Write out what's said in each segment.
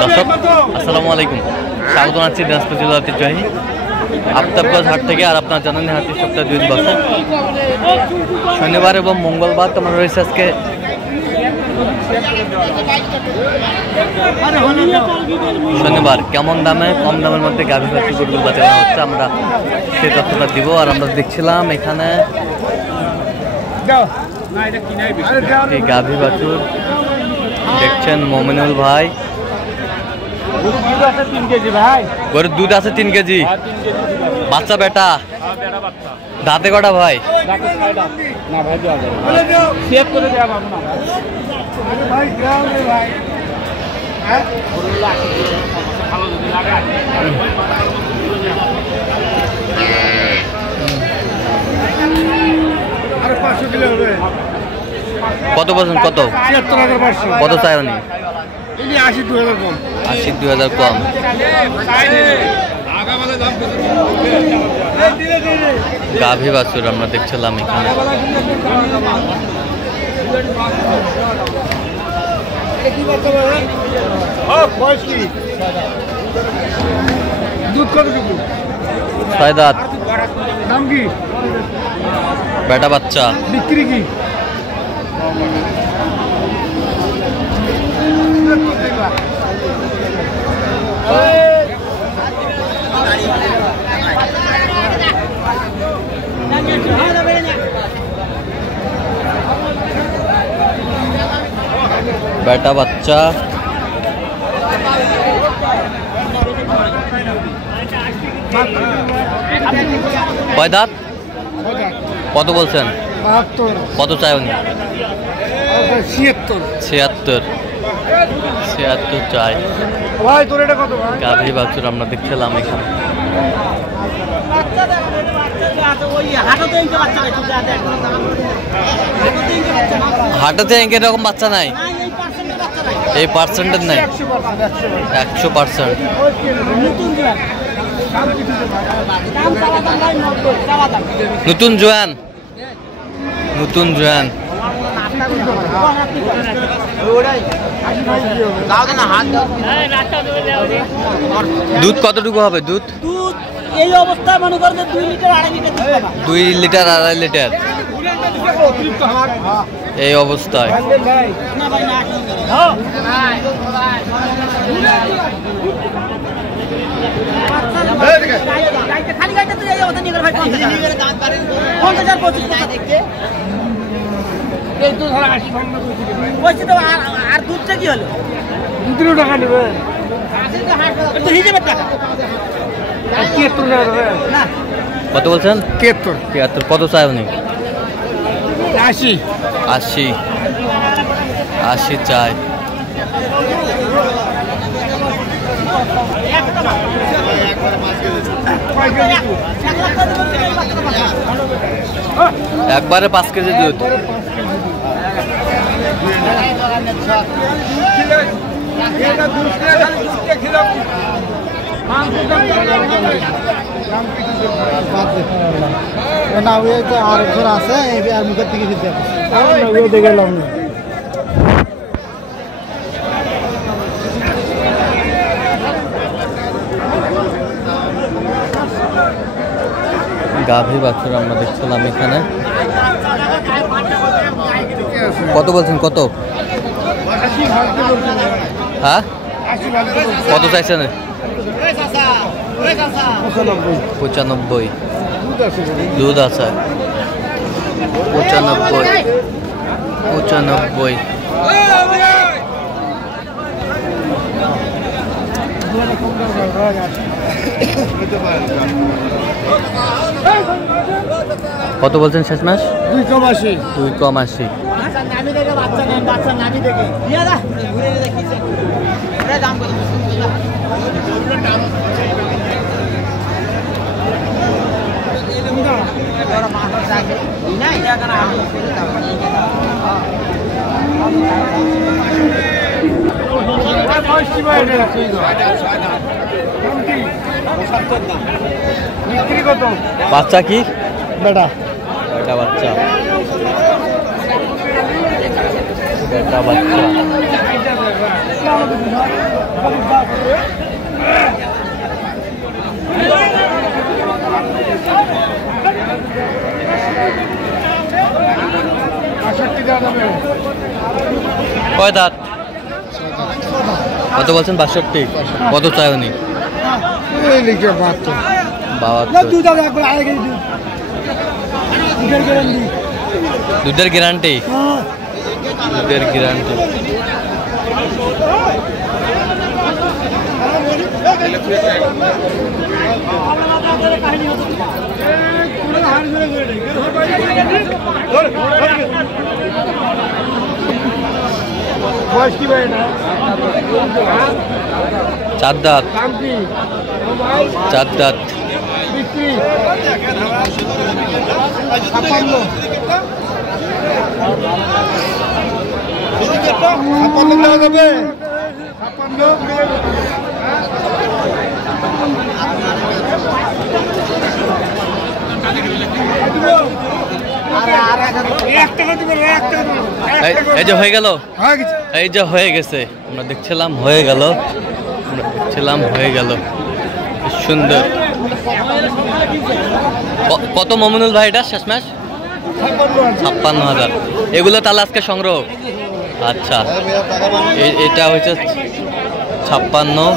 দর্শক আসসালামু আলাইকুম, স্বাগত জানাচ্ছি দিনাজপুর জেলার ঐতিহ্যবাহী আফতাবগঞ্জ হাট থেকে। আর আপনার জানেন হাটটি সপ্তাহে 2 দিন বসে, শনিবার এবং মঙ্গলবার। তোমরা রয়েছে আজকে শনিবার। কেমন দামে, কম দামের মধ্যে গাভী বাছুর গরুগুলো বাঁচানো হচ্ছে, আমরা সেই তথ্যটা দিব। আর আমরা দেখছিলাম এখানে গাভী বাছুর দেখছেন মমিনুল ভাই। গরুর দুধ আছে 3 কেজি। বাচ্চা বেটা, দাঁতে কটা ভাই? কত বলছেন? কত কত চাই উনি? 80-2000 কম। গাভী বাছুর আমরা দেখছিলাম এখানে। দুধ কতটুকু? 6 দাঁত। নাম কি? বেটা বাচ্চা। বিক্রি কি? বেটা বাচ্চা। কয় দাঁত? কত বলছেন? 72। কত চাই উনি? 76 চাই। ভাই তোর এটা কত ভাই? গাভী বাছুর আমরা দেখছিলাম এখানে। হাটাতে এরকম বাচ্চা নাই, এই পার্সেন্টের নাই। 100%। নতুন জোয়ান, নতুন জোয়ান। দুধ কতটুকু হবে? দুধ এই অবস্থায় মনে করেন 2 লিটার 2 লিটার 2.5 লিটার এই অবস্থায়। আর দুধটা কি হলো? 2 টাকা নেবে। হিসেবের টাকা কত বলছেন? 73। কত চাই উনি? 80 চাই। একবারে 5 কেজি দুধ। না ওই তো আর ঘর আছে আর মুখের থেকে ফিরতে ওই দেখে লাভ নেই। গাভী বাছুর আমরা দেখছিলাম এখানে। কত বলছেন? কত? হ্যাঁ, কত চাইছেন? 95। দুধ আছে 95। কত বলছেন শেষ মাস? 2,80। বাচ্চা কি? বেটা বেটা বাচ্চা, বেটা বাচ্চা। কয় দাঁত? কত বলছেন? 62। কত চাই উনি? দুধের গ্যারান্টি। দুধের গ্যারান্টি। চার দাঁত। চার দাঁত। এই যে হয়ে গেল, এই যে হয়ে গেছে, আমরা দেখছিলাম হয়ে গেল, হয়ে গেল, সুন্দর। কত মামুনুল ভাই এটা শেষমেশ? 56,000। এগুলো তাহলে আজকে সংগ্রহ? আচ্ছা, এটা হচ্ছে 56।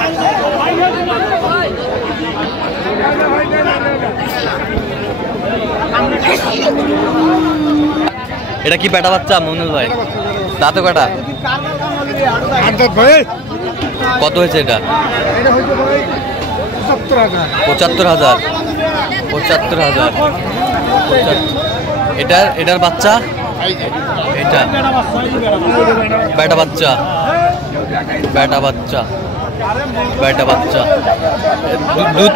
এটা কি বেটা বাচ্চা মামুনুল ভাই? দাঁতে কটা? কত হয়েছে এটা? 75,000। 75,000। এটার বাচ্চা? এটা বেটা বাচ্চা। বেটা বাচ্চা। বেটা বাচ্চা। দুধ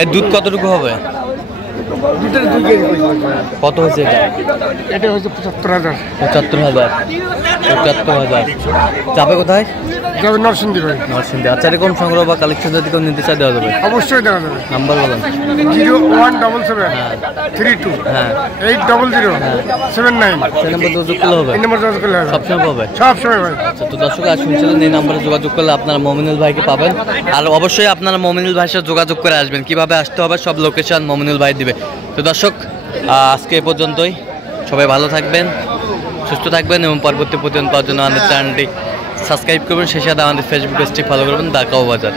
এর দুধ কতটুকু হবে? কত হয়েছে এটা? এটা হচ্ছে 75,000। 75,000। 75,000। যাবে কোথায়? যাবে নরসিংদী ভাই। নরসিংদী। আচ্ছা, এরকম সংগ্রহ বা কালেকশন যদি কেউ নিতে চায় দেওয়া যাবে? অবশ্যই দেওয়া যাবে। নাম্বার বলেন। 017732 হ্যাঁ 80079। সেই নাম্বার যোগাযোগ করলে হবে? এই নম্বর যোগাযোগ করলে হবে। সবসময় পাবে? সবসময় ভাই। আচ্ছা, তো দর্শক আজ শুনছিলেন এই নাম্বারে যোগাযোগ করলে আপনারা মমিনুল ভাইকে পাবেন। আর অবশ্যই আপনারা মমিনুল ভাইয়ের সাথে যোগাযোগ করে আসবেন। কিভাবে আসতে হবে সব লোকেশন মমিনুল ভাই দিবে। তো দর্শক আজকে এ পর্যন্তই। সবাই ভালো থাকবেন, সুস্থ থাকবেন এবং পরবর্তী প্রতিদিন পাওয়ার জন্য আমাদের চ্যানেলটি সাবস্ক্রাইব করবেন। সেই সাথে আমাদের ফেসবুক পেজটি ফলো করবেন, দা কাউ বাজার।